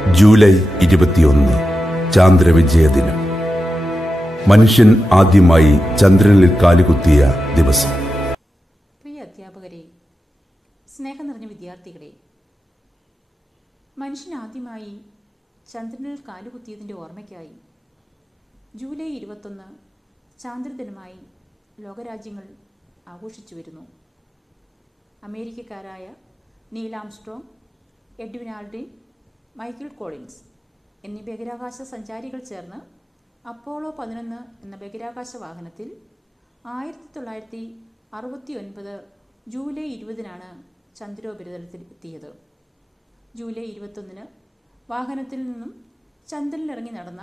July 21 ചാന്ദ്രവിജയ ദിനം. മനുഷ്യൻ ആദ്യമായി ചന്ദ്രനിൽ കാലുകുത്തിയ ദിവസം. പ്രിയ അധ്യാപകരെ, സ്നേഹം നിറഞ്ഞ വിദ്യാർത്ഥികളെ, മനുഷ്യൻ ആദ്യമായി ചന്ദ്രനിൽ കാലുകുത്തിയതിൻ്റെ ഓർമ്മയ്ക്കായി ജൂലൈ 21 ചാന്ദ്രദിനമായി ലോകരാജ്യങ്ങൾ ആഘോഷിച്ചു വരുന്നു. അമേരിക്കക്കാരായ Neil Armstrong, Edwin Aldrin, Michael Collins എന്നീ ബഹിരാകാശ സഞ്ചാരികൾ ചേർന്ന് അപ്പോളോ 11 എന്ന ബഹിരാകാശ വാഹനത്തിൽ 1969 ജൂലൈ 20 ചന്ദ്രോപരിതലത്തിൽ എത്തിയത്. ജൂലൈ 21 വാഹനത്തിൽ നിന്നും ചന്ദ്രനിലിറങ്ങി നടന്ന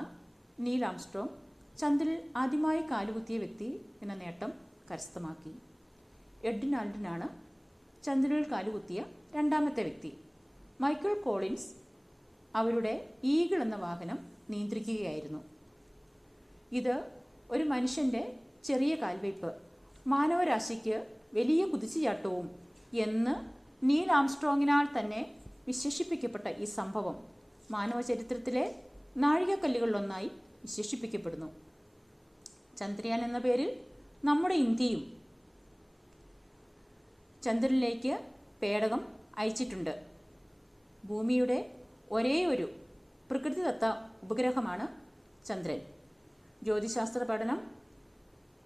നീൽ ആംസ്ട്രോങ് ചന്ദ്രനിൽ ആദ്യമായി കാലുകുത്തിയ വ്യക്തി എന്ന നേട്ടം കരസ്ഥമാക്കി. എഡ്വിൻ ആൽഡ്രിനാണ് ചന്ദ്രനിൽ കാലുകുത്തിയ രണ്ടാമത്തെ വ്യക്തി. മൈക്കിൾ കോളിൻസ് അവരുടെ ഈഗിൾ എന്ന വാഹനം നിയന്ത്രിക്കുകയായിരുന്നു. ഇത് ഒരു മനുഷ്യൻ്റെ ചെറിയ കാൽവയ്പ്, മാനവരാശിക്ക് വലിയ കുതിച്ചുചാട്ടവും എന്ന് നീൽ ആംസ്ട്രോങ്ങിനാൽ തന്നെ വിശേഷിപ്പിക്കപ്പെട്ട ഈ സംഭവം മാനവ ചരിത്രത്തിലെ നാഴികക്കല്ലുകളിലൊന്നായി വിശേഷിപ്പിക്കപ്പെടുന്നു. ചന്ദ്രയാൻ എന്ന പേരിൽ നമ്മുടെ ഇന്ത്യയും ചന്ദ്രനിലേക്ക് പേടകം അയച്ചിട്ടുണ്ട്. ഭൂമിയുടെ ഒരേ ഒരു പ്രകൃതിദത്ത ഉപഗ്രഹമാണ് ചന്ദ്രൻ. ജ്യോതിശാസ്ത്ര പഠനം,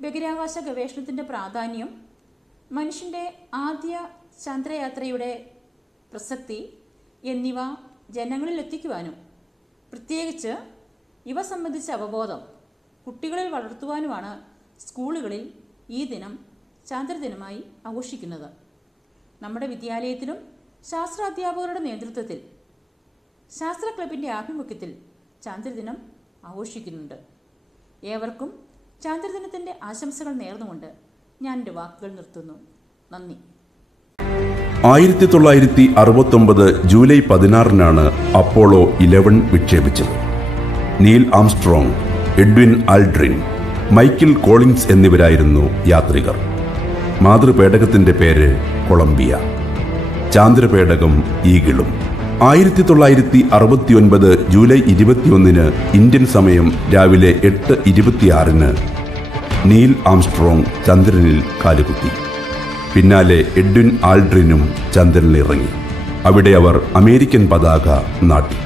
ബഹിരാകാശ ഗവേഷണത്തിൻ്റെ പ്രാധാന്യം, മനുഷ്യൻ്റെ ആദ്യ ചന്ദ്രയാത്രയുടെ പ്രസക്തി എന്നിവ ജനങ്ങളിൽ എത്തിക്കുവാനും പ്രത്യേകിച്ച് ഇവ സംബന്ധിച്ച അവബോധം കുട്ടികളിൽ വളർത്തുവാനുമാണ് സ്കൂളുകളിൽ ഈ ദിനം ചാന്ദ്രദിനമായി ആഘോഷിക്കുന്നത്. നമ്മുടെ വിദ്യാലയത്തിലും ശാസ്ത്രാധ്യാപകരുടെ നേതൃത്വത്തിൽ ശാസ്ത്ര ക്ലബിൻ്റെ ആഭിമുഖ്യത്തിൽ ചാന്ദ്രദിനം ആഘോഷിക്കുന്നുണ്ട്. ഏവർക്കും ചാന്ദ്രദിനത്തിൻ്റെ ആശംസകൾ നേർന്നുകൊണ്ട് ഞാൻ എൻ്റെ വാക്കുകൾ നിർത്തുന്നു. നന്ദി. 1969 ജൂലൈ 16 അപ്പോളോ 11 വിക്ഷേപിച്ചത്. Neil Armstrong, Edwin Aldrin, Michael Collins എന്നിവരായിരുന്നു യാത്രികർ. മാതൃപേടകത്തിൻ്റെ പേര് കൊളംബിയ, ചാന്ദ്രപേടകം ഈഗിളും. 1969 ജൂലൈ 21 ഇന്ത്യൻ സമയം രാവിലെ 8:26 നീൽ ആംസ്ട്രോങ് ചന്ദ്രനിൽ കാലുകുത്തി. പിന്നാലെ എഡ്വിൻ ആൽഡ്രിനും ചന്ദ്രനിലിറങ്ങി. അവിടെ അവർ അമേരിക്കൻ പതാക നാട്ടി.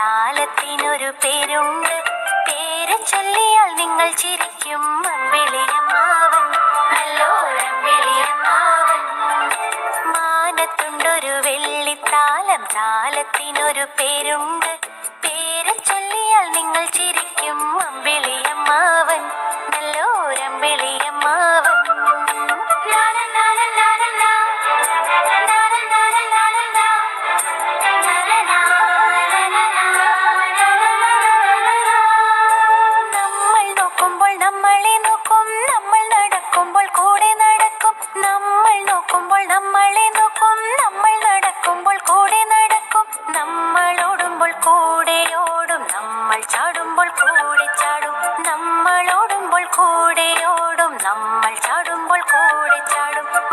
താലത്തിനൊരു പേരുണ്ട്, പേര് ചൊല്ലിയാൽ നിങ്ങൾ ചിരിക്കും. അമ്പിളിയമ്മാവൻ, നല്ലോരമ്പിളിയമ്മാവൻ. മാനത്തുണ്ടൊരു വെള്ളിത്താലം, താലത്തിനൊരു പേരുണ്ട്, പേര് ചൊല്ലിയാൽ നിങ്ങൾ ചിരിക്കും. അമ്പിളിയമ്മാവൻ, നല്ലോരമ്പിളിയമ്മാവൻ.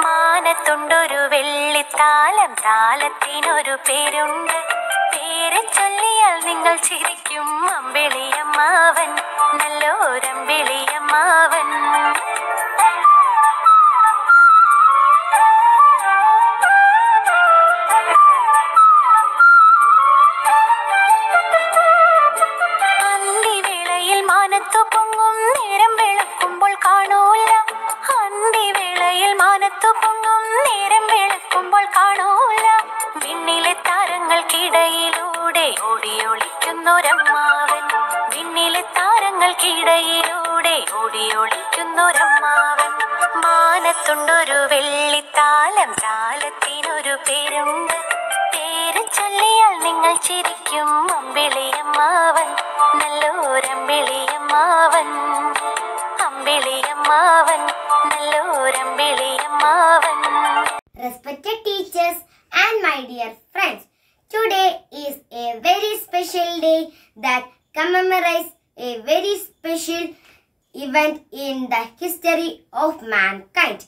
മാനത്തുണ്ടൊരു വെള്ളിത്താലം, താലത്തിനൊരു പേരുണ്ട്, പേര് ചൊല്ലിയാൽ നിങ്ങൾ ചിരിക്കും. അമ്പിളിയമ്മാവൻ, നല്ലോരമ്പിളിയമ്മാവൻ. അന്തിവേളയിൽ മാനത്തു പൊങ്ങും നേരം വെളുക്കുമ്പോൾ കാണൂല. അന്തിവേളയിൽ മാനത്തു പൊങ്ങും നേരം വെളുക്കുമ്പോൾ കാണൂല. വിണ്ണിലെ താരങ്ങൾക്കിടയിലൂടെ ഓടിയൊളിക്കുന്നൊരമ്മാവൻ, വിണ്ണിലെ താരങ്ങൾക്കിടയിലൂടെ ഓടിയൊളിക്കുന്നൊരമ്മാവൻ. മാനത്തുണ്ടൊരു വെള്ളിത്താലം, താലത്തിനൊരു പേരുണ്ട്, പേര് ചൊല്ലിയാൽ നിങ്ങൾ ചിരിക്കും. അമ്പിളിയമ്മാവൻ, നല്ലോരമ്പിളിയമ്മാവൻ. അമ്പിളിയമ്മാവൻ, നല്ലോരമ്പിളിയമ്മാവൻ. Respected teachers and my dear friends, today is a very special day that commemorates a very special event in the history of mankind.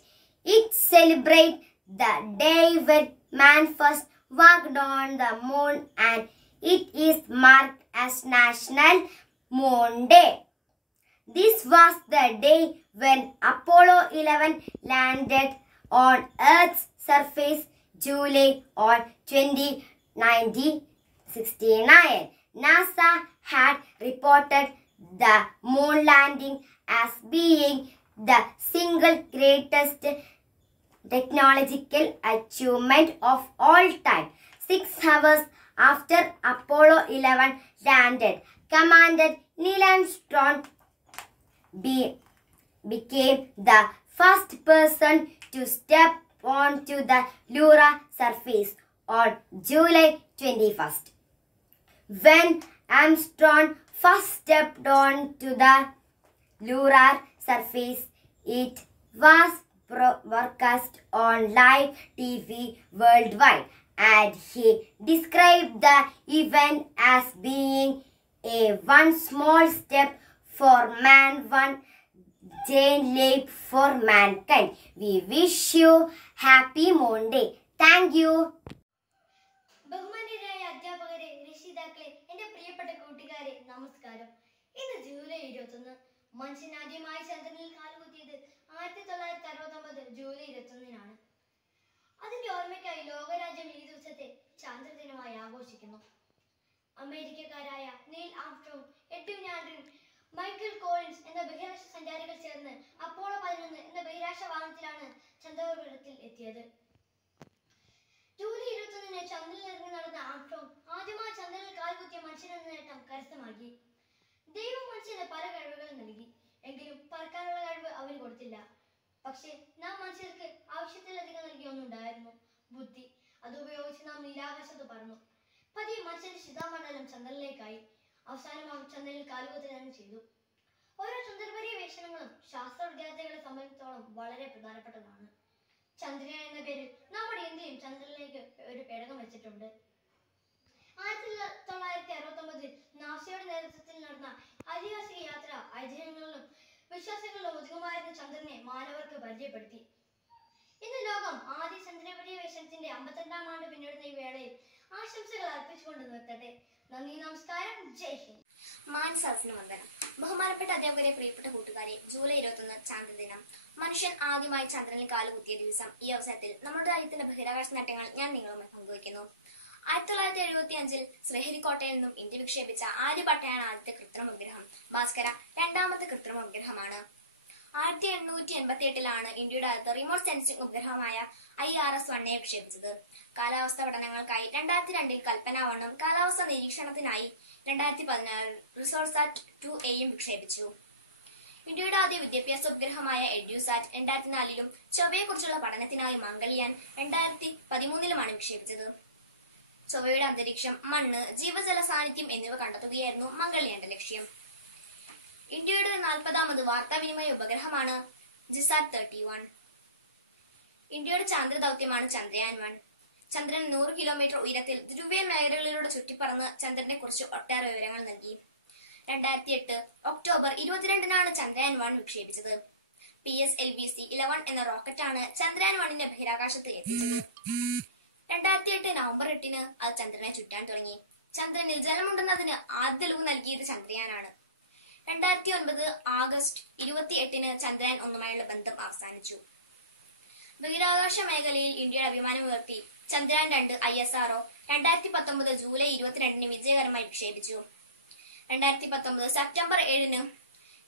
It celebrates the day when man first walked on the moon, and it is marked as National Moon Day. This was the day when Apollo 11 landed on Earth's surface, July 20, 1969. NASA had reported the moon landing as being the single greatest technological achievement of all time. 6 hours after Apollo 11 landed, Commander Neil Armstrong became the first person to step onto the lunar surface on July 21st. When Armstrong first stepped onto the lunar surface, it was broadcast on live TV worldwide, and he described the event as being a one small step for man, one giant leap for mankind. We wish you happy Moon Day. Thank you. ബഹുമാന്യരായ അധ്യാപകരെ, രക്ഷിതാക്കളെ, എന്റെ പ്രിയപ്പെട്ട കൂട്ടുകാരെ, നമസ്കാരം. ഇന്ന് July 21. മനുഷ്യൻ ആദ്യമായി ചന്ദ്രനിൽ കാലുകുത്തിയത് 1969 ജൂലൈ 21-നാണ്. അതിന്റെ ഓർമ്മയ്ക്കായി ലോകരാജ്യം ഈ ദിവസത്തെ ചാന്ദ്രദിനമായി ആഘോഷിക്കുന്നു. അമേരിക്കക്കാരായ Neil Armstrong, Edwin Aldrin, Michael Collins എന്ന ബഹിരാകാശ സഞ്ചാരികൾ ചേർന്ന് അപ്പോളോ 11 എന്ന ബഹിരാകാശ വാഹനത്തിലാണ് ചന്ദ്രോപരിതലത്തിൽ എത്തിയത്. ജൂലൈ 21-ന് ചന്ദ്രനിൽ ഇറങ്ങി നടന്ന ആംസ്ട്രോങ് ആദ്യമായി ചന്ദ്രനിൽ കാൽകുത്തിയ മനുഷ്യൻ എന്ന നേട്ടം കരസ്ഥമാക്കി. ദൈവം മനുഷ്യന് പല കഴിവുകൾ നൽകി, എങ്കിലും പറക്കാനുള്ള കഴിവ് അവന് കൊടുത്തില്ല. പക്ഷേ നാം മനുഷ്യർക്ക് ആവശ്യത്തിലധികം നൽകിയ ഒന്നുണ്ടായിരുന്നു, ബുദ്ധി. അത് ഉപയോഗിച്ച് നാം നീലാകാശത്ത് പറന്നു. പതിയെ മനുഷ്യന്റെ ശിതാമണ്ഡലം ചന്ദ്രനിലേക്കായി. അവസാനം അവൻ ചന്ദ്രനിൽ കാലുകുത്തുക തന്നെ ചെയ്തു. ഓരോ ചന്ദ്രപര്യവേഷണങ്ങളും ശാസ്ത്ര വിദ്യാർത്ഥികളെ സംബന്ധിച്ചിടത്തോളം വളരെ പ്രധാനപ്പെട്ടതാണ്. ചന്ദ്രയാൻ എന്ന പേരിൽ നമ്മുടെ ഇന്ത്യയും ചന്ദ്രനിലേക്ക് ഒരു പേടകം വെച്ചിട്ടുണ്ട്. 1969 നാസയുടെ നേതൃത്വത്തിൽ നടന്ന ഐതിഹാസിക യാത്ര ഐതിഹ്യങ്ങളിലും വിശ്വാസങ്ങളിലും ഒതുങ്ങുമായിരുന്ന ചന്ദ്രനെ മാനവർക്ക് പരിചയപ്പെടുത്തി. ഇന്ന് ലോകം ആദ്യ ചന്ദ്രപര്യവേഷണത്തിന്റെ 52-ാം ആണ്ട് പിന്നിടുന്ന ഈ വേളയിൽ ആശംസകൾ അർപ്പിച്ചുകൊണ്ട് നിർത്തട്ടെ. നന്ദി, നമസ്കാരം, ജയ് ഹിന്ദ്. മാൻസർഫിന് വന്ദനം. ബഹുമാനപ്പെട്ട അധ്യാപകരെ, പ്രിയപ്പെട്ട കൂട്ടുകാരെ, ജൂലൈ 21 ചാന്ദ്രദിനം. മനുഷ്യൻ ആദ്യമായി ചന്ദ്രനിൽ കാലുകുത്തിയ ദിവസം. ഈ അവസരത്തിൽ നമ്മുടെ രാജ്യത്തിന്റെ ബഹിരാകാശ നേട്ടങ്ങൾ ഞാൻ നിങ്ങളുമായി പങ്കുവയ്ക്കുന്നു. 1975 ശ്രീഹരിക്കോട്ടയിൽ നിന്നും ഇന്ത്യ വിക്ഷേപിച്ച ആര്യഭട്ടയാണ് ആദ്യത്തെ കൃത്രിമ ഉപഗ്രഹം. ഭാസ്കര രണ്ടാമത്തെ കൃത്രിമ ഉപഗ്രഹമാണ്. 1888 ഇന്ത്യയുടെ അടുത്ത റിമോട്ട് സെൻസിംഗ് ഉപഗ്രഹമായ IRS-1 വിക്ഷേപിച്ചത്. കാലാവസ്ഥാ പഠനങ്ങൾക്കായി 2002 കൽപ്പന 1ഉം കാലാവസ്ഥാ നിരീക്ഷണത്തിനായി 2014 റിസോർസാറ്റ് 2A വിക്ഷേപിച്ചു. ഇന്ത്യയുടെ ആദ്യ വിദ്യാഭ്യാസ ഉപഗ്രഹമായ എഡ്യൂസാറ്റ് 2004 ചൊവ്വയെക്കുറിച്ചുള്ള പഠനത്തിനായി മംഗൾയാൻ 2013 വിക്ഷേപിച്ചത്. ചൊവ്വയുടെ അന്തരീക്ഷം, മണ്ണ്, ജീവജല സാന്നിധ്യം എന്നിവ കണ്ടെത്തുകയായിരുന്നു മംഗൾയാന്റെ ലക്ഷ്യം. ഇന്ത്യയുടെ 40ാമത് വാർത്താവിനിമയ ഉപഗ്രഹമാണ് ജിസാറ്റ് 31. ഇന്ത്യയുടെ ചാന്ദ്ര ദൗത്യമാണ് ചന്ദ്രയാൻ 1. ചന്ദ്രൻ 100 കിലോമീറ്റർ ഉയരത്തിൽ ധ്രുവീയ മേഖലകളിലൂടെ ചുറ്റിപ്പറന്ന് ചന്ദ്രനെ കുറിച്ച് ഒട്ടേറെ വിവരങ്ങൾ നൽകി. 2008 ഒക്ടോബർ 22-നാണ് ചന്ദ്രയാൻ 1 വിക്ഷേപിച്ചത്. PSLV-C-11 എന്ന റോക്കറ്റാണ് ചന്ദ്രയാൻ 1ന്റെ ബഹിരാകാശത്ത് എത്തിച്ചത്. 2008 നവംബർ 8-ന് അത് ചന്ദ്രനെ ചുറ്റാൻ തുടങ്ങി. ചന്ദ്രനിൽ ജലമുണ്ടെന്നതിന് ആദ്യ തെളിവ് നൽകിയത് ചന്ദ്രയാനാണ്. 2009 ആഗസ്റ്റ് 28-ന് ചന്ദ്രയാൻ 1 ബന്ധം അവസാനിച്ചു. ബഹിരാകാശ മേഖലയിൽ ഇന്ത്യയുടെ അഭിമാനം ഉയർത്തി ചന്ദ്രയാൻ 2 ISRO 2019 ജൂലൈ 22-ന് വിജയകരമായി വിക്ഷേപിച്ചു. 2019 സെപ്റ്റംബർ 7-ന്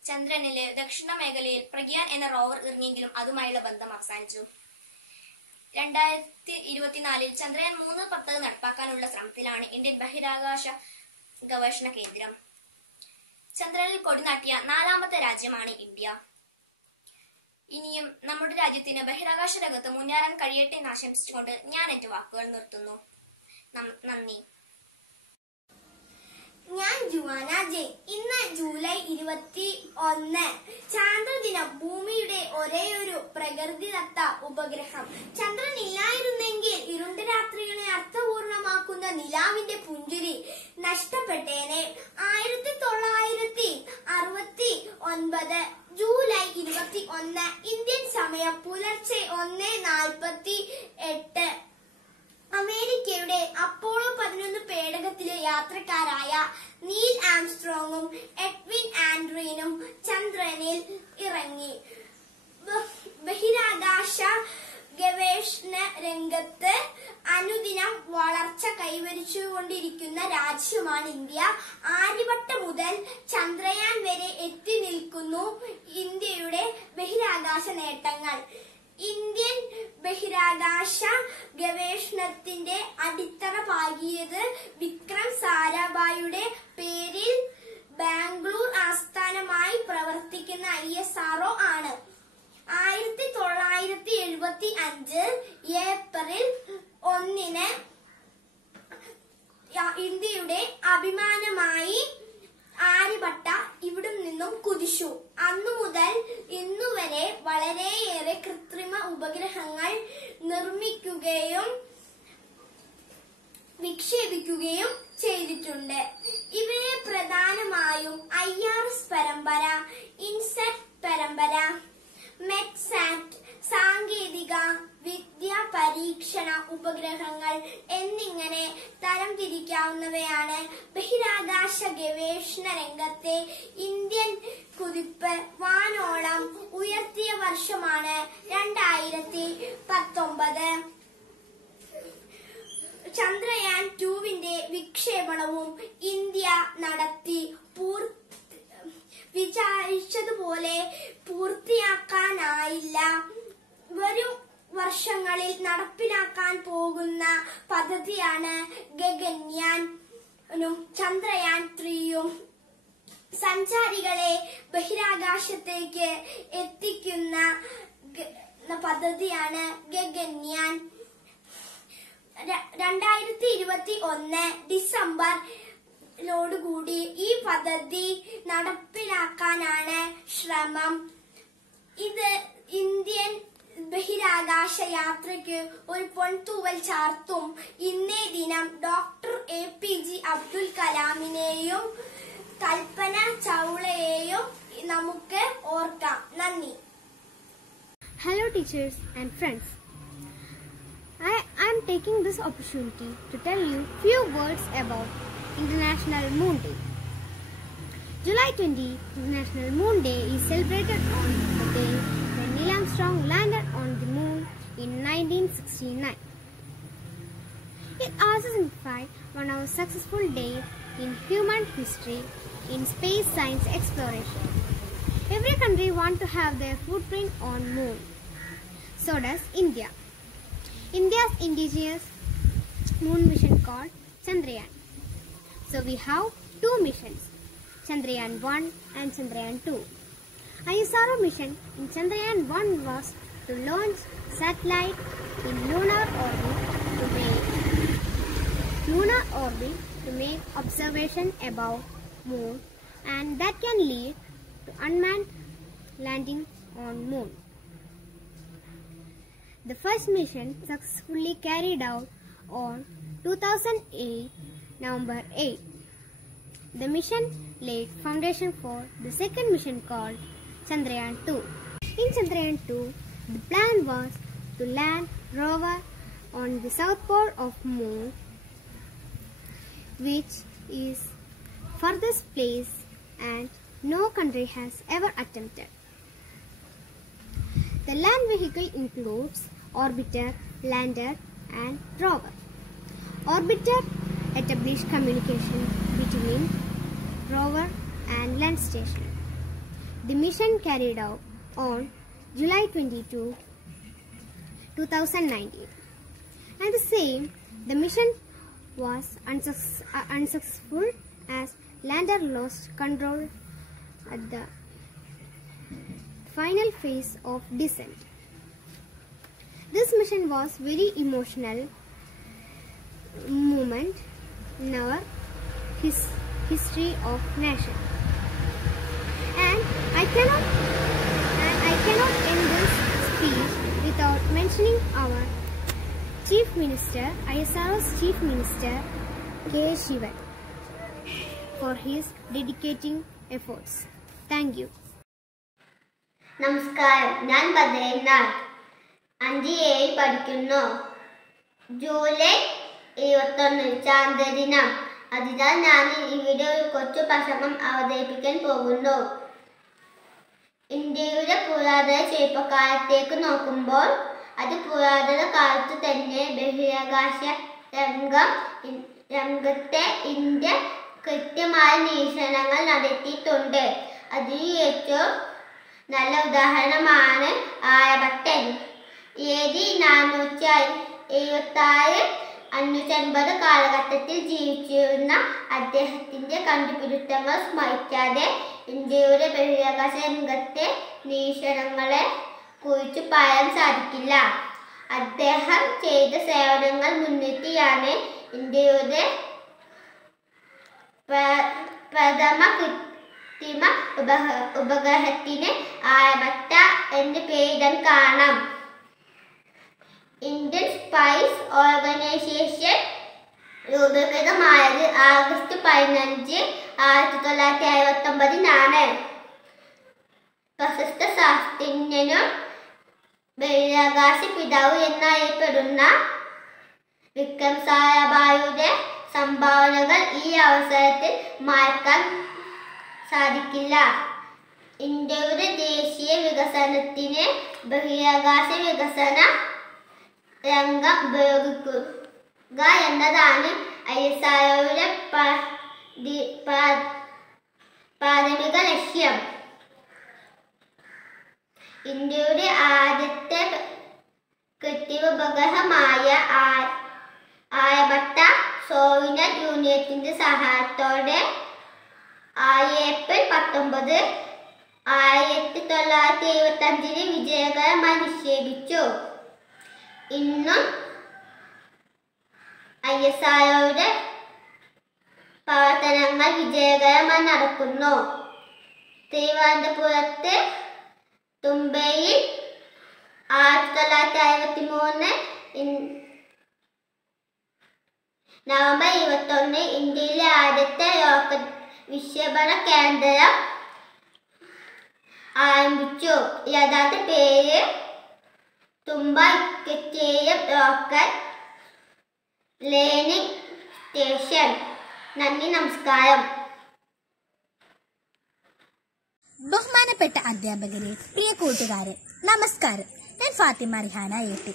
ചന്ദ്രനിലെ ദക്ഷിണ മേഖലയിൽ പ്രഗ്യാൻ എന്ന റോവർ ഇറങ്ങിയെങ്കിലും അതുമായുള്ള ബന്ധം അവസാനിച്ചു. 2024 ചന്ദ്രയാൻ 3-10 നടപ്പാക്കാനുള്ള ശ്രമത്തിലാണ് ഇന്ത്യൻ ബഹിരാകാശ ഗവേഷണ കേന്ദ്രം. ചന്ദ്രനിൽ കൊടിനാട്ടിയ 4ാമത്തെ രാജ്യമാണ് ഇന്ത്യ. ഇനിയും നമ്മുടെ രാജ്യത്തിന് ബഹിരാകാശ രംഗത്ത് മുന്നേറാൻ കഴിയട്ടെ എന്ന് ആശംസിച്ചുകൊണ്ട് ഞാൻ എന്റെ വാക്കുകൾ നിർത്തുന്നു. നന്ദി. ഞാൻ ജുവാന ജെ. ഇന്ന് ജൂലൈ 21 ചാന്ദ്രദിനം. ഭൂമിയുടെ ഒരേയൊരു പ്രകൃതിദത്ത ഉപഗ്രഹം. ചന്ദ്രൻ ഇല്ലായിരുന്നെങ്കിൽ ഇരുണ്ട രാത്രികളെ അർത്ഥപൂർണമാക്കുന്ന നിലാവിന്റെ പുഞ്ചിരി നഷ്ടപ്പെട്ടേനെ. 1969 2021 ഇന്ത്യൻ സമയം പുലർച്ചെ 1:48. അമേരിക്കയുടെ അപ്പോളോ 11 പേടകത്തിലെ യാത്രക്കാരായ നീൽ ആംസ്ട്രോങ്ങും എഡ്വിൻ ആൻഡ്രീനും ചന്ദ്രനിൽ ഇറങ്ങി. ബഹിരാകാശ ഗവേഷണ രംഗത്ത് അനുദിനം വളർച്ച കൈവരിച്ചുകൊണ്ടിരിക്കുന്ന രാജ്യമാണ് ഇന്ത്യ. ആര്യഭട്ട മുതൽ ചന്ദ്രയാൻ വരെ എത്തി നിൽക്കുന്നു ഇന്ത്യയുടെ ബഹിരാകാശ നേട്ടങ്ങൾ. ഇന്ത്യൻ ബഹിരാകാശ ഗവേഷണത്തിന്റെ അടിത്തറ പാകിയത് വിക്രം സാരാഭായിയുടെ പേരിൽ ബാംഗ്ലൂർ ആസ്ഥാനമായി പ്രവർത്തിക്കുന്ന ISRO ആണ്. 1975 ഏപ്രിൽ 1 ഇന്ത്യയുടെ അഭിമാനമായി ആര്യഭട്ട ഇവിടെ നിന്നും കുതിച്ചു. അന്നു മുതൽ ഇന്നുവരെ വളരെയേറെ കൃത്രിമ ഉപഗ്രഹങ്ങൾ നിർമ്മിക്കുകയും വിക്ഷേപിക്കുകയും ചെയ്തിട്ടുണ്ട്. ഇവയെ പ്രധാനമായും IRS പരമ്പര, ഇൻസാറ്റ് പരമ്പര, മെറ്റ്സാറ്റ്, സാങ്കേതിക വിദ്യ പരീക്ഷണ ഉപഗ്രഹങ്ങൾ എന്നിങ്ങനെ തരംതിരിക്കാവുന്നവയാണ്. ബഹിരാകാശ ഗവേഷണ രംഗത്തെ ഇന്ത്യൻ കുതിപ്പ് വാനോളം ഉയർത്തിയ വർഷമാണ് 2019. ചന്ദ്രയാൻ 2 വിക്ഷേപണവും ഇന്ത്യ നടത്തി. വിചാരിച്ചതുപോലെ പൂർത്തിയാക്കാനായില്ല. വരും വർഷങ്ങളിൽ നടപ്പിലാക്കാൻ പോകുന്ന പദ്ധതിയാണ് ഗഗൻയാനും ചന്ദ്രയാൻ 3യും. സഞ്ചാരികളെ ബഹിരാകാശത്തേക്ക് എത്തിക്കുന്ന പദ്ധതിയാണ് ഗഗൻയാൻ. 2021 ഡിസംബറിലോടുകൂടി ഈ പദ്ധതി നടപ്പിലാക്കാനാണ് ശ്രമം. ഇത് ഇന്ത്യൻ ബഹിരാകാശ യാത്രയ്ക്ക് ഒരു പൊൻതൂവൽ ചാർത്തും. ഇന്നേ ദിനം ഡോക്ടർ APJ അബ്ദുൽ കലാമിനെയും കൽപ്പന ചൗളയെയും നമുക്ക് ഓർക്കാം. നന്ദി. Hello teachers and friends. I am taking this opportunity to tell you few words about International Moon Day. July 20, International Moon Day is celebrated on the day when Neil Armstrong landed on the moon in 1969. It also signifies one of the successful days in human history in space science exploration. Every country wants to have their footprint on moon. So does India. India's indigenous moon mission called Chandrayaan. So we have 2 missions, Chandrayaan 1 and Chandrayaan 2. ISRO mission in Chandrayaan 1 was to launch satellite in lunar orbit to make observation above moon, and that can lead to unmanned landing on moon. The first mission successfully carried out on 2008 November 8. The mission laid foundation for the second mission called Chandrayaan 2. In Chandrayaan 2, the plan was to land rover on the south pole of moon, which is furthest place and no country has ever attempted. The land vehicle includes orbiter, lander and rover. Orbiter established communication between rover and land station. The mission carried out on July 22, 2019. And the same, the mission was unsuccessful as lander lost control at the final phase of descent. This mission was very emotional moment in our history of nation. And I cannot end this speech without mentioning our Chief Minister, ISRO's Chief Minister K. Shivan, for his dedicating efforts. Thank you. നമസ്കാരം, ഞാൻ Badrinath 5A പഠിക്കുന്നു. July 21 ചാന്ദ്രദിനം. അതിനാൽ ഞാൻ ഇവിടെ ഒരു കൊച്ചു പ്രസംഗം അവതരിപ്പിക്കാൻ പോകുന്നു. ഇന്ത്യയുടെ പുരാതന ശില്പകാലത്തേക്ക് നോക്കുമ്പോൾ അത് പുരാതന കാലത്ത് തന്നെ ബഹിരാകാശ രംഗത്തെ ഇന്ത്യ കൃത്യമായ നിരീക്ഷണങ്ങൾ നടത്തിയിട്ടുണ്ട്. അതിൽ ഏറ്റവും നല്ല ഉദാഹരണമാണ് ആര്യഭട്ടൻ. AD 476-550 കാലഘട്ടത്തിൽ ജീവിച്ചിരുന്ന അദ്ദേഹത്തിന്റെ കണ്ടുപിടുത്തങ്ങൾ സ്മരിക്കാതെ ഇന്ത്യയുടെ ബഹിരാകാശ രംഗത്തെ നിരീക്ഷണങ്ങളെ കുറിച്ച് പറയാൻ സാധിക്കില്ല. അദ്ദേഹം ചെയ്ത സേവനങ്ങൾ മുൻനിർത്തിയാണ് ഇന്ത്യയുടെ പ്രഥമ കൃത്രിമ ഉപഗ്രഹത്തിന് ആര്യഭട്ട എന്ന പേരിടാൻ കാരണം. ഇന്ത്യൻ സ്പേസ് ഓർഗനൈസേഷൻ രൂപീകൃതമായത് ആഗസ്റ്റ് 15, 1969 പ്രശസ്ത ശാസ്ത്രജ്ഞനും ബഹിരാകാശ പിതാവ് എന്നറിയപ്പെടുന്ന വിക്രം സാരാഭായിയുടെ സംഭാവനകൾ ഈ അവസരത്തിൽ മറക്കാൻ സാധിക്കില്ല. ഇന്ത്യയുടെ ദേശീയ വികസനത്തിന് ബഹിരാകാശ വികസന രംഗം ഉപയോഗിക്കുക എന്നതാണ് ISROയുടെ പ്രാഥമിക ലക്ഷ്യം. ഇന്ത്യയുടെ ആദ്യത്തെ കൃത്രിമ ഉപഗ്രഹമായ ആര്യഭട്ട സോവിയറ്റ് യൂണിയന്റെ സഹായത്തോടെ ഏപ്രിൽ 19, 1975 വിജയകരമായി നിക്ഷേപിച്ചു. ഇന്നും ISROയുടെ പ്രവർത്തനങ്ങൾ വിജയകരമായി നടക്കുന്നു. തിരുവനന്തപുരത്ത് തുമ്പയിൽ 1963 നവംബർ 21 ഇന്ത്യയിലെ ആദ്യത്തെ റോക്കറ്റ് വിക്ഷേപണ കേന്ദ്രം ആരംഭിച്ചു. യഥാർത്ഥ പേര് തുമ്പ ഇക്കച്ചേയം റോക്കറ്റ് ലേണിംഗ് സ്റ്റേഷൻ. നന്ദി, നമസ്കാരം. ബഹുമാനപ്പെട്ട അധ്യാപകരെ, പ്രിയ കൂട്ടുകാരെ, നമസ്കാരം. ഞാൻ ഫാത്തിമ റിഹാന AT.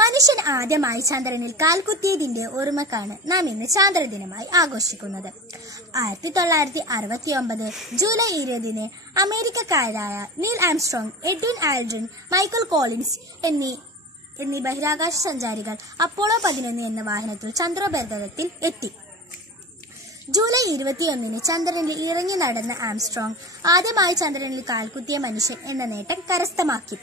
മനുഷ്യൻ ആദ്യമായി ചന്ദ്രനിൽ കാൽകുത്തിയതിന്റെ ഓർമ്മക്കാണ് നാം ഇന്ന് ചാന്ദ്രദിനമായി ആഘോഷിക്കുന്നത്. 1969 ജൂലൈ 20 അമേരിക്കക്കാരായ Neil Armstrong, Edwin Aldrin, Michael Collins എന്നീ ബഹിരാകാശ സഞ്ചാരികൾ അപ്പോളോ 11 എന്ന വാഹനത്തിൽ ചന്ദ്രോപരിതലത്തിൽ എത്തി. ജൂലൈ 21 ചന്ദ്രനിൽ ഇറങ്ങി നടന്ന ആംസ്ട്രോങ് ആദ്യമായി ചന്ദ്രനിൽ കാൽകുത്തിയ മനുഷ്യൻ എന്ന നേട്ടം കരസ്ഥമാക്കി.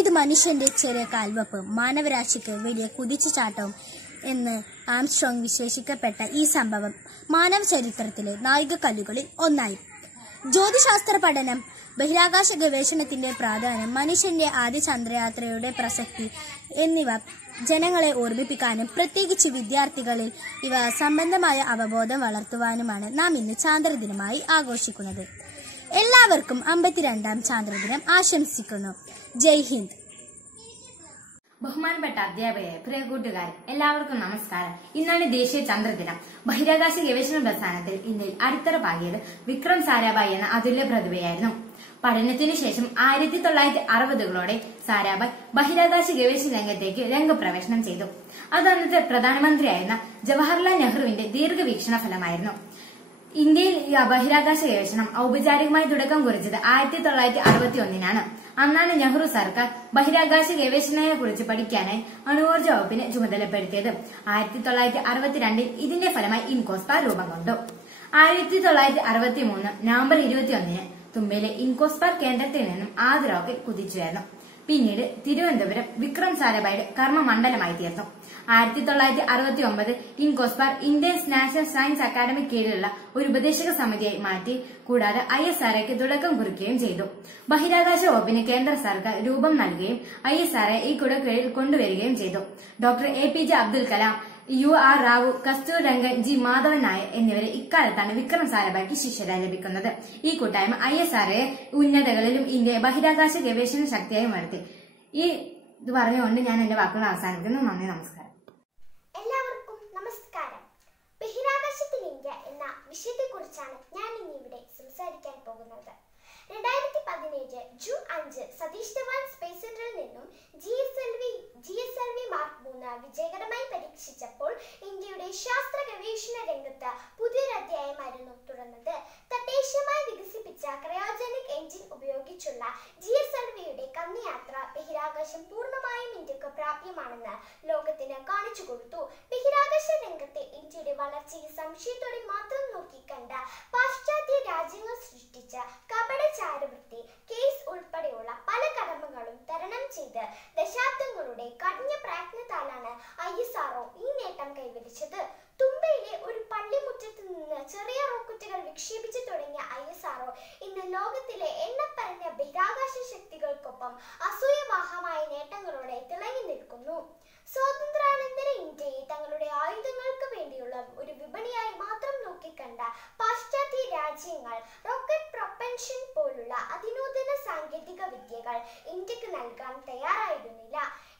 ഇത് മനുഷ്യന്റെ ചെറിയ കാൽവെപ്പ്, മാനവരാശിക്ക് വലിയ കുതിച്ചുചാട്ടവും എന്ന് ആംസ്ട്രോങ് വിശേഷിക്കപ്പെട്ട ഈ സംഭവം മാനവ ചരിത്രത്തിലെ നാഴികക്കല്ലുകളിൽ ഒന്നായി. ജ്യോതിശാസ്ത്ര പഠനം, ബഹിരാകാശ ഗവേഷണത്തിന്റെ പ്രാധാന്യം, മനുഷ്യന്റെ ആദ്യ ചന്ദ്രയാത്രയുടെ പ്രസക്തി എന്നിവ ജനങ്ങളെ ഓർമ്മിപ്പിക്കാനും പ്രത്യേകിച്ച് വിദ്യാർത്ഥികളിൽ ഇവ സംബന്ധമായ അവബോധം വളർത്തുവാനുമാണ് നാം ഇന്ന് ചാന്ദ്രദിനമായി ആഘോഷിക്കുന്നത്. എല്ലാവർക്കും 52ാം ചാന്ദ്രദിനം ആശംസിക്കുന്നു. ജയ് ഹിന്ദ്. ബഹുമാനപ്പെട്ട അധ്യാപകരെ, പ്രിയ കൂട്ടുകാരെ, എല്ലാവർക്കും നമസ്കാരം. ഇന്നാണ് ദേശീയ ചന്ദ്രദിനം. ബഹിരാകാശ ഗവേഷണ പ്രസ്ഥാനത്തിൽ ഇന്ത്യയിൽ അടിത്തറ പാകിയത് വിക്രം സാരാഭായ് എന്ന അതുല്യ പ്രതിഭയായിരുന്നു. പഠനത്തിനു ശേഷം 1960കളോടെ സാരാഭായ് ബഹിരാകാശ ഗവേഷണ രംഗത്തേക്ക് രംഗപ്രവേശനം ചെയ്തു. അത് അന്നത്തെ പ്രധാനമന്ത്രിയായിരുന്ന ജവഹർലാൽ നെഹ്റുവിന്റെ ദീർഘവീക്ഷണ ഫലമായിരുന്നു. ഇന്ത്യയിൽ ബഹിരാകാശ ഗവേഷണം ഔപചാരികമായി തുടക്കം കുറിച്ചത് 1961 അന്നാണ് നെഹ്റു സർക്കാർ ബഹിരാകാശ ഗവേഷണത്തെ കുറിച്ച് പഠിക്കാനായി അണുഊർജ്ജ വകുപ്പിനെ ചുമതലപ്പെടുത്തിയത്. 1962 ഇതിന്റെ ഫലമായി ഇൻകോസ്പാർ രൂപം കൊണ്ടു. 1963 നവംബർ 21 തുമ്പയിലെ ഇൻകോസ്പാർ കേന്ദ്രത്തിൽ നിന്നും ആദ്യ റോക്കറ്റ് കുതിച്ചുയർന്നു. പിന്നീട് തിരുവനന്തപുരം വിക്രം സാരാഭായുടെ കർമ്മമണ്ഡലമായി തീർന്നു. 1969 INCOSPAR Indian National Science Academy കീഴിലുള്ള ഒരു ഉപദേശക സമിതിയായി മാറ്റി. കൂടാതെ ISROയ്ക്ക് തുടക്കം കുറിക്കുകയും ചെയ്തു. ബഹിരാകാശ വകുപ്പിന് കേന്ദ്ര സർക്കാർ രൂപം നൽകുകയും ISRO ഈ കുടക്കീഴിൽ കൊണ്ടുവരികയും ചെയ്തു. Doctor APJ Abdul Kalam UR Rao, Kasturi Rangan, G Madhavan Nair എന്നിവരെ ഇക്കാലത്താണ് വിക്രം സാരാഭായ്ക്ക് ശിഷ്യരായി ലഭിക്കുന്നത്. ഈ കൂട്ടായ്മ ISRO ഉന്നതകളിലും ഇന്ത്യയെ ബഹിരാകാശ ഗവേഷണ ശക്തിയായി മാറ്റി. ഇത് പറഞ്ഞുകൊണ്ട് ഞാൻ എന്റെ വാക്കുകൾ അവസാനിപ്പിക്കുന്നു. നന്ദി, നമസ്കാരം. എല്ലാവർക്കും നമസ്കാരം. ബഹിരാകാശത്തിൽ ഇന്ത്യ എന്ന വിഷയത്തെക്കുറിച്ചാണ് ഞാൻ ഇനി ഇവിടെ സംസാരിക്കാൻ പോകുന്നത്. 2017 ജൂൺ 5 സതീഷ് ധവാൻ സ്പേസ് സെന്ററിൽ നിന്നും GSLV മാർക്ക് 3 വിജയകരമായി പരീക്ഷിച്ചപ്പോൾ ഇന്ത്യയുടെ ശാസ്ത്ര ഗവേഷണ രംഗത്ത് പുതിയൊരു അധ്യായമായിരുന്നു തുറന്നത്. തദ്ദേശീയമായി വികസിപ്പിച്ച ക്രയോജനിക് എഞ്ചിൻ ഉപയോഗിച്ചുള്ള GSLVയുടെ കന്നിയാത്ര ബഹിരാകാശം പൂർണ്ണമായും ഇന്ത്യക്ക് പ്രാപ്യമാണെന്ന് ലോകത്തിന് കാണിച്ചു കൊടുത്തു. ബഹിരാകാശ രംഗത്തെ ഇന്ത്യയുടെ വളർച്ചയെ സംശയത്തോടെ മാത്രം നോക്കിക്കണ്ട പാശ്ചാത്യ രാജ്യങ്ങൾ സൃഷ്ടിച്ച കപട ചാരവൃത്തി കേസ് ഉൾപ്പെടെയുള്ള പല കടമകളും തരണം ചെയ്ത് ദശാബ്ദങ്ങളുടെ കഠിന പ്രയത്നത്താലാണ് ISRO ഈ നേട്ടം കൈവരിച്ചത്. തുമ്പയിലെ ഒരു പള്ളിമുറ്റത്ത് നിന്ന് ചെറിയ റോക്കറ്റുകൾ വിക്ഷേപിച്ചു തുടങ്ങിയ ISRO ഇന്ന് ലോകത്തിലെ എണ്ണപ്പറഞ്ഞ ബഹിരാകാശ ശക്തികൾക്കൊപ്പം അസൂയവാഹമായ നേട്ടങ്ങളോടെ തിളങ്ങി നിൽക്കുന്നു. സ്വാതന്ത്ര്യാനന്തര ഇന്ത്യയെ തങ്ങളുടെ ആയുധങ്ങൾക്ക് വേണ്ടിയുള്ള ഒരു വിപണിയായി മാത്രം നോക്കിക്കണ്ട പാശ്ചാത്യ രാജ്യങ്ങൾ റോക്കറ്റ് പ്രൊപ്പൻഷൻ പോലുള്ള അതിനൂതന സാങ്കേതിക വിദ്യകൾ ഇന്ത്യക്ക് നൽകാൻ തയ്യാറായിരുന്നില്ല.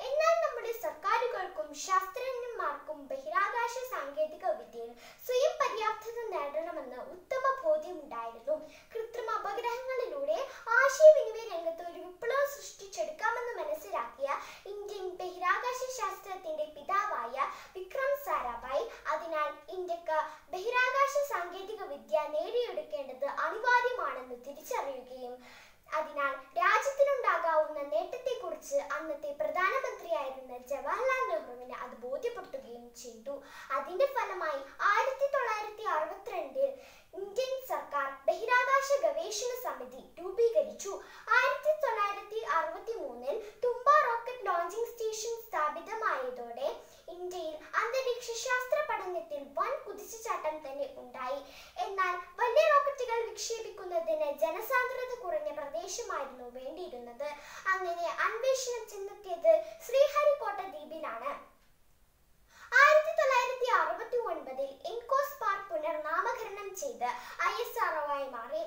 എന്നാൽ നമ്മുടെ സർക്കാരുകൾക്കും ശാസ്ത്രജ്ഞന്മാർക്കും ബഹിരാകാശ സാങ്കേതിക വിദ്യയിൽ സ്വയം പര്യാപ്തത നേടണമെന്ന് ഉത്തമ ബോധ്യമുണ്ടായിരുന്നു. കൃത്രിമ ഉപഗ്രഹങ്ങളിലൂടെ ആശയവിനിമയ രംഗത്ത് ഒരു വിപ്ലവം സൃഷ്ടിച്ചെടുക്കാമെന്ന് മനസ്സിലാക്കിയ ഇന്ത്യൻ ബഹിരാകാശ ശാസ്ത്രത്തിന്റെ പിതാവായ വിക്രം സാരാഭായ് അതിനാൽ ഇന്ത്യക്ക് ബഹിരാകാശ സാങ്കേതിക വിദ്യ നേടിയെടുക്കേണ്ടത് അനിവാര്യമാണെന്ന് തിരിച്ചറിയുകയും അതിനാൽ രാജ്യത്തിനുണ്ടാകാവുന്ന നേട്ടത്തെക്കുറിച്ച് അന്നത്തെ പ്രധാനമന്ത്രിയായിരുന്ന ജവഹർലാൽ നെഹ്റുവിന് അത് ബോധ്യപ്പെടുത്തുകയും ചെയ്തു. അതിന്റെ ഫലമായി 1962 ഇന്ത്യൻ സർക്കാർ ബഹിരാകാശ ഗവേഷണ സമിതി രൂപീകരിച്ചു. 1963 തുമ്പ റോക്കറ്റ് ലോഞ്ചിംഗ് സ്റ്റേഷൻ സ്ഥാപിതമായതോടെ ഇന്ത്യയിൽ അന്തരീക്ഷ ശാസ്ത്ര പഠനത്തിൽ വൻ കുതിച്ചുചാട്ടം തന്നെ ഉണ്ടായി. എന്നാൽ വലിയ റോക്കറ്റുകൾ വിക്ഷേപിക്കുന്നതിന് ജനസാന്ദ്രത കുറഞ്ഞ പ്രദേശമായിരുന്നു വേണ്ടിയിരുന്നത്. അങ്ങനെ അന്വേഷണം ചെന്നെത്തിയത് ശ്രീഹരിക്കോട്ട ദ്വീപിലാണ്. 1969 ഇൻകോസ് പാർക്ക് പുനർനാമകരണം ചെയ്ത് ISRO ആയി മാറി.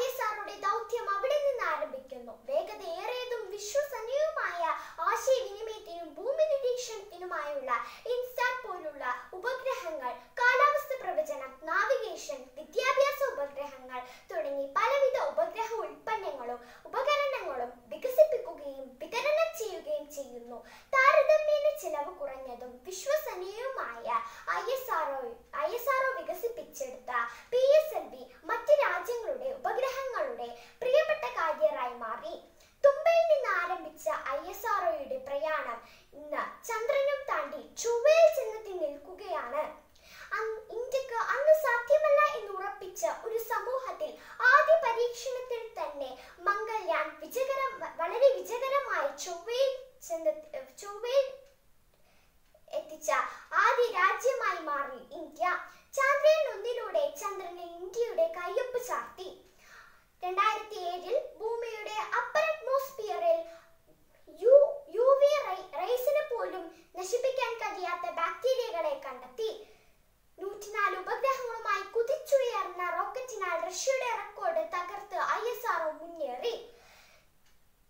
ISROയുടെ ദൗത്യം അവിടെ നിന്ന് ആരംഭിക്കുന്നു. വേഗതയേറിയതും വിശ്വസനീയവുമായ ആശയവിനിമയത്തിനും ഭൂമി നിരീക്ഷണത്തിനുമായുള്ള ഇൻസാറ്റ് പോലുള്ള ഉപഗ്രഹങ്ങൾ, കാലാവസ്ഥ പ്രവചനം, നാവിഗേഷൻ, വിദ്യാഭ്യാസ ഉപഗ്രഹങ്ങൾ തുടങ്ങി പലവിധ ഉപഗ്രഹ ഉൽപ്പന്നങ്ങളും ഉപകരണങ്ങളും വികസിപ്പിക്കുകയും വിതരണം ചെയ്യുകയും ചെയ്യുന്നു. താരതമ്യേന ചിലവ് കുറഞ്ഞതും വിശ്വസനീയവുമായ ISRO വികസിപ്പിച്ചെടുത്ത PSLV മറ്റ് രാജ്യങ്ങളുടെ ഉപഗ്രഹങ്ങളുടെ പ്രിയപ്പെട്ട കാര്യറായി മാറി. തുമ്പയിൽ നിന്ന് ആരംഭിച്ച ISROയുടെ പ്രയാണം ഇന്ന് ചന്ദ്രനും താണ്ടി ചൊവ്വയിൽ ചെന്നെത്തി നിൽക്കുകയാണ്. ഇന്ത്യക്ക് അന്ന് സാധ്യമല്ല എന്ന് ഉറപ്പിച്ച ഒരു സമൂഹത്തിൽ ആദ്യ പരീക്ഷണത്തിൽ തന്നെ മംഗൾയാൻ വളരെ വിജയകരമായി ചൊവ്വയിൽ എത്തിച്ച ആദ്യ രാജ്യമായി മാറി ഇന്ത്യ. ചന്ദ്രയാൻ 1 ചന്ദ്രനിൽ ഇന്ത്യയുടെ കയ്യൊപ്പ് ചാർത്തി. 2007 ഭൂമിയുടെ അപ്പർ അറ്റ്മോസ്ഫിയറിൽ UV റേസിന് പോലും നശിപ്പിക്കാൻ കഴിയാത്ത ബാക്ടീരിയകളെ കണ്ടെത്തി. 104 ഉപഗ്രഹങ്ങളുമായി കുതിച്ചുയർന്ന റോക്കറ്റിനാൽ റഷ്യയുടെ റെക്കോർഡ് തകർത്ത് ISRO മുന്നേറി.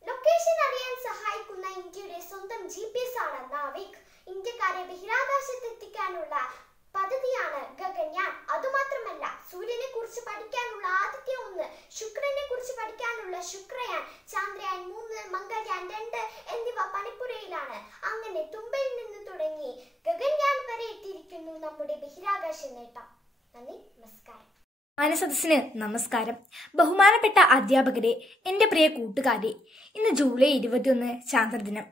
ലൊക്കേഷൻ അറിയാൻ സഹായിക്കുന്ന ഇന്ത്യയുടെ സ്വന്തം GPS ആണ് നാവിക്. ഇന്ത്യക്കാരെ ബഹിരാകാശത്തെത്തിക്കാനുള്ള പദ്ധതിയാണ് ഗഗൻയാൻ. അതുമാത്രമല്ല, സൂര്യനെ കുറിച്ച് പഠിക്കാനുള്ള ആദ്യത്തെ ഒന്ന്, ശുക്രനെ കുറിച്ച് പഠിക്കാനുള്ള ശുക്രയാൻ, ചന്ദ്രയാൻ 3, മംഗൾയാൻ 2 എന്നിവ പണിപ്പുരയിലാണ്. അങ്ങനെ തുമ്പയിൽ നിന്ന് തുടങ്ങി ഗഗൻയാൻ വരെ എത്തിയിരിക്കുന്നു നമ്മുടെ ബഹിരാകാശ നേട്ടം. നന്ദി, നമസ്കാരം. മാനസദസ്സിന് നമസ്കാരം. ബഹുമാനപ്പെട്ട അധ്യാപകരെ, എൻ്റെ പ്രിയ കൂട്ടുകാരെ, ഇന്ന് ജൂലൈ 21 ചാന്ദ്രദിനം.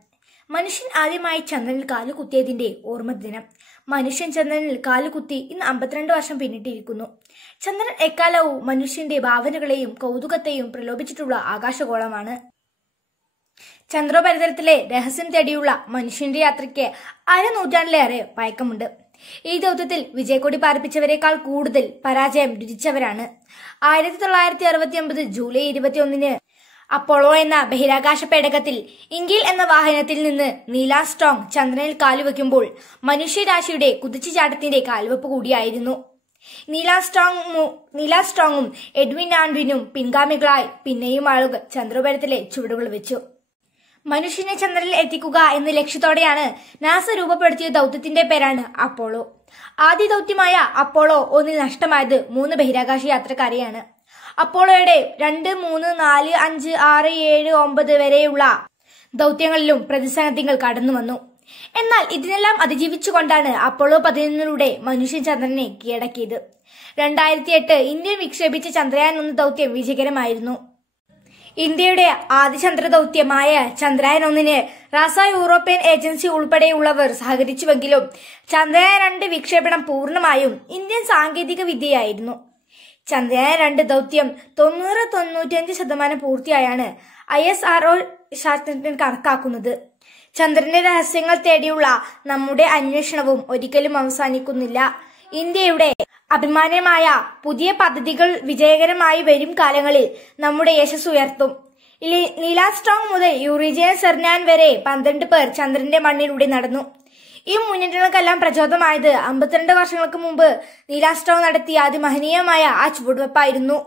മനുഷ്യൻ ആദ്യമായി ചന്ദ്രനിൽ കാലുകുത്തിയതിന്റെ ഓർമ്മ ദിനം. മനുഷ്യൻ ചന്ദ്രനിൽ കാലുകുത്തി ഇന്ന് 52 വർഷം പിന്നിട്ടിരിക്കുന്നു. ചന്ദ്രൻ എക്കാലവും മനുഷ്യന്റെ ഭാവനകളെയും കൗതുകത്തെയും പ്രലോഭിച്ചിട്ടുള്ള ആകാശഗോളമാണ്. ചന്ദ്രോപരിതലത്തിലെ രഹസ്യം തേടിയുള്ള മനുഷ്യന്റെ യാത്രയ്ക്ക് 1/2 നൂറ്റാണ്ടിലേറെ പഴക്കമുണ്ട്. ഈ ദൗത്യത്തിൽ വിജയക്കൊടി പാറിപ്പിച്ചവരെക്കാൾ കൂടുതൽ പരാജയം രുചിച്ചവരാണ്. 1969 ജൂലൈ 21 അപ്പോളോ എന്ന ബഹിരാകാശ പേടകത്തിൽ ഇൻഡിൽ എന്ന വാഹനത്തിൽ നിന്ന് നീൽ ആംസ്ട്രോങ് ചന്ദ്രനിൽ കാലുവെക്കുമ്പോൾ മനുഷ്യരാശിയുടെ കുതിച്ചുചാട്ടത്തിന്റെ കാൽവെപ്പ് കൂടിയായിരുന്നു. നീൽ ആംസ്ട്രോങ്ങും എഡ്വിൻ ആൽഡ്രിനും പിൻഗാമികളായി പിന്നെയും ആളുകൾ ചന്ദ്രോപരിതലത്തിലെ ചുവടുകൾ വെച്ചു. മനുഷ്യനെ ചന്ദ്രനിൽ എത്തിക്കുക എന്ന ലക്ഷ്യത്തോടെയാണ് നാസ രൂപപ്പെടുത്തിയ ദൗത്യത്തിന്റെ പേരാണ് അപ്പോളോ. ആദ്യ ദൗത്യമായ അപ്പോളോ 1 നഷ്ടമായത് 3 ബഹിരാകാശ യാത്രക്കാരെയാണ്. അപ്പോളോയുടെ 2, 3, 4, 5, 6, 7, 9 വരെയുള്ള ദൗത്യങ്ങളിലും പ്രതിസന്ധികൾ കടന്നു വന്നു. എന്നാൽ ഇതിനെല്ലാം അതിജീവിച്ചുകൊണ്ടാണ് അപ്പോളോ 11 മനുഷ്യൻ ചന്ദ്രനെ കീഴടക്കിയത്. 2008 ഇന്ത്യ വിക്ഷേപിച്ച ചന്ദ്രയാൻ 1 ദൗത്യം വിജയകരമായിരുന്നു. ഇന്ത്യയുടെ ആദ്യ ചന്ദ്രദൗത്യമായ ചന്ദ്രയാൻ 1 നാസ, യൂറോപ്യൻ ഏജൻസി ഉൾപ്പെടെയുള്ളവർ സഹകരിച്ചുവെങ്കിലും ചന്ദ്രയാൻ 2 വിക്ഷേപണം പൂർണ്ണമായും ഇന്ത്യൻ സാങ്കേതിക വിദ്യയായിരുന്നു. ചന്ദ്രയാൻ 2 ദൗത്യം 90-95% പൂർത്തിയായാണ് ISRO ശാസ്ത്രജ്ഞർ കണക്കാക്കുന്നത്. ചന്ദ്രന്റെ രഹസ്യങ്ങൾ തേടിയുള്ള നമ്മുടെ അന്വേഷണവും ഒരിക്കലും അവസാനിക്കുന്നില്ല. ഇന്ത്യയുടെ അഭിമാനമായ പുതിയ പദ്ധതികൾ വിജയകരമായി വരും കാലങ്ങളിൽ നമ്മുടെ യശസ് ഉയർത്തും. നീൽ ആംസ്ട്രോങ് മുതൽ യൂറി സെർനാൻ വരെ 12 പേർ ചന്ദ്രന്റെ മണ്ണിലൂടെ നടന്നു. ഈ മുന്നേറ്റങ്ങൾക്കെല്ലാം പ്രചോദനമായത് 52 വർഷങ്ങൾക്ക് മുമ്പ് നീൽ ആംസ്ട്രോങ് നടത്തിയ അതിമഹനീയമായ ആ ചുവടുവെപ്പായിരുന്നു.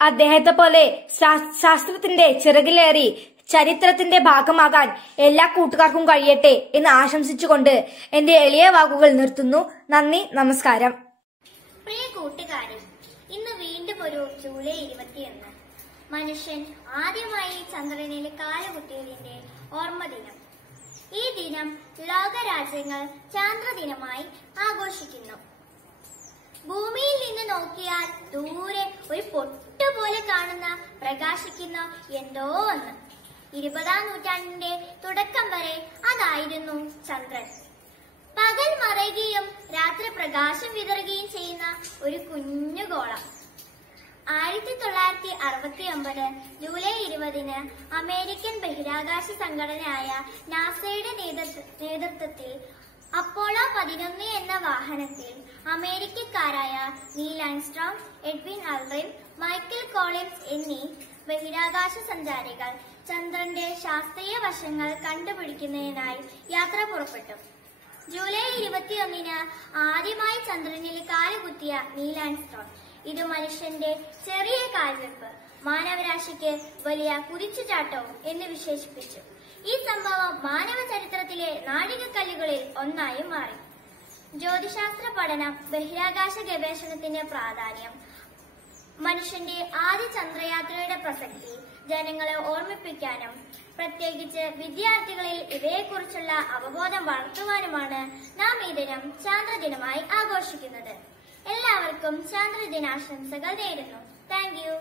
അദ്ദേഹത്തെ പോലെ ശാസ്ത്രത്തിന്റെ ചിറകിലേറി ചരിത്രത്തിന്റെ ഭാഗമാകാൻ എല്ലാ കൂട്ടുകാർക്കും കഴിയട്ടെ എന്ന് ആശംസിച്ചുകൊണ്ട് എന്റെ എളിയ വാക്കുകൾ നിർത്തുന്നു. നന്ദി, നമസ്കാരം. പ്രിയ കൂട്ടുകാരെ, ഇന്ന് വീണ്ടും ഒരു ജൂലൈ 21 മനുഷ്യൻ ആദ്യമായി ചന്ദ്രനിൽ കാലുകുത്തിയതിന്റെ ഓർമ്മ ദിനം. ഈ ദിനം ലോകരാജ്യങ്ങൾ ചാന്ദ്രദിനമായി ആഘോഷിക്കുന്നു. ഭൂമിയിൽ നിന്ന് നോക്കിയാൽ ദൂരെ ഒരു പൊട്ടുപോലെ കാണുന്ന പ്രകാശിക്കുന്ന എന്തോ ഒന്ന്. 20-ാം നൂറ്റാണ്ടിന്റെ തുടക്കം വരെ അതായിരുന്നു ചന്ദ്രൻ. പകൽ മറയുകയും രാത്രി പ്രകാശം വിതറുകയും ചെയ്യുന്ന ഒരു കുഞ്ഞു ഗോളം. 1969 ജൂലൈ 20 അമേരിക്കൻ ബഹിരാകാശ സംഘടനയായ നാസയുടെ നേതൃത്വത്തിൽ അപ്പോളോ 11 എന്ന വാഹനത്തിൽ അമേരിക്കക്കാരായ Neil Armstrong, Edwin Aldrin, Michael Collins എന്നീ ബഹിരാകാശ സഞ്ചാരികൾ ചന്ദ്രന്റെ ശാസ്ത്രീയ വശങ്ങൾ കണ്ടുപിടിക്കുന്നതിനായി യാത്ര പുറപ്പെട്ടു. ജൂലൈ 21 ആദ്യമായി ചന്ദ്രനിൽ കാലുകുത്തിയ നീൽ ആംസ്ട്രോങ് ഇത് മനുഷ്യന്റെ ചെറിയ കാൽവെപ്പ്, മാനവരാശിക്ക് വലിയ കുതിച്ചുചാട്ടവും എന്ന് വിശേഷിപ്പിച്ചു. ഈ സംഭവം മാനവ ചരിത്രത്തിലെ നാഴികക്കല്ലുകളിൽ ഒന്നായി മാറി. ജ്യോതിശാസ്ത്ര പഠനം, ബഹിരാകാശ ഗവേഷണത്തിന്റെ പ്രാധാന്യം, മനുഷ്യന്റെ ആദ്യ ചന്ദ്രയാത്രയുടെ പ്രസക്തി ജനങ്ങളെ ഓർമ്മിപ്പിക്കാനും പ്രത്യേകിച്ച് വിദ്യാർത്ഥികളിൽ ഇവയെക്കുറിച്ചുള്ള അവബോധം വളർത്തുവാനുമാണ് നാം ഈ ദിനം ചാന്ദ്രദിനമായി ആഘോഷിക്കുന്നത്. എല്ലാവർക്കും ചാന്ദ്രദിനാശംസകൾ നേരുന്നു. Thank you.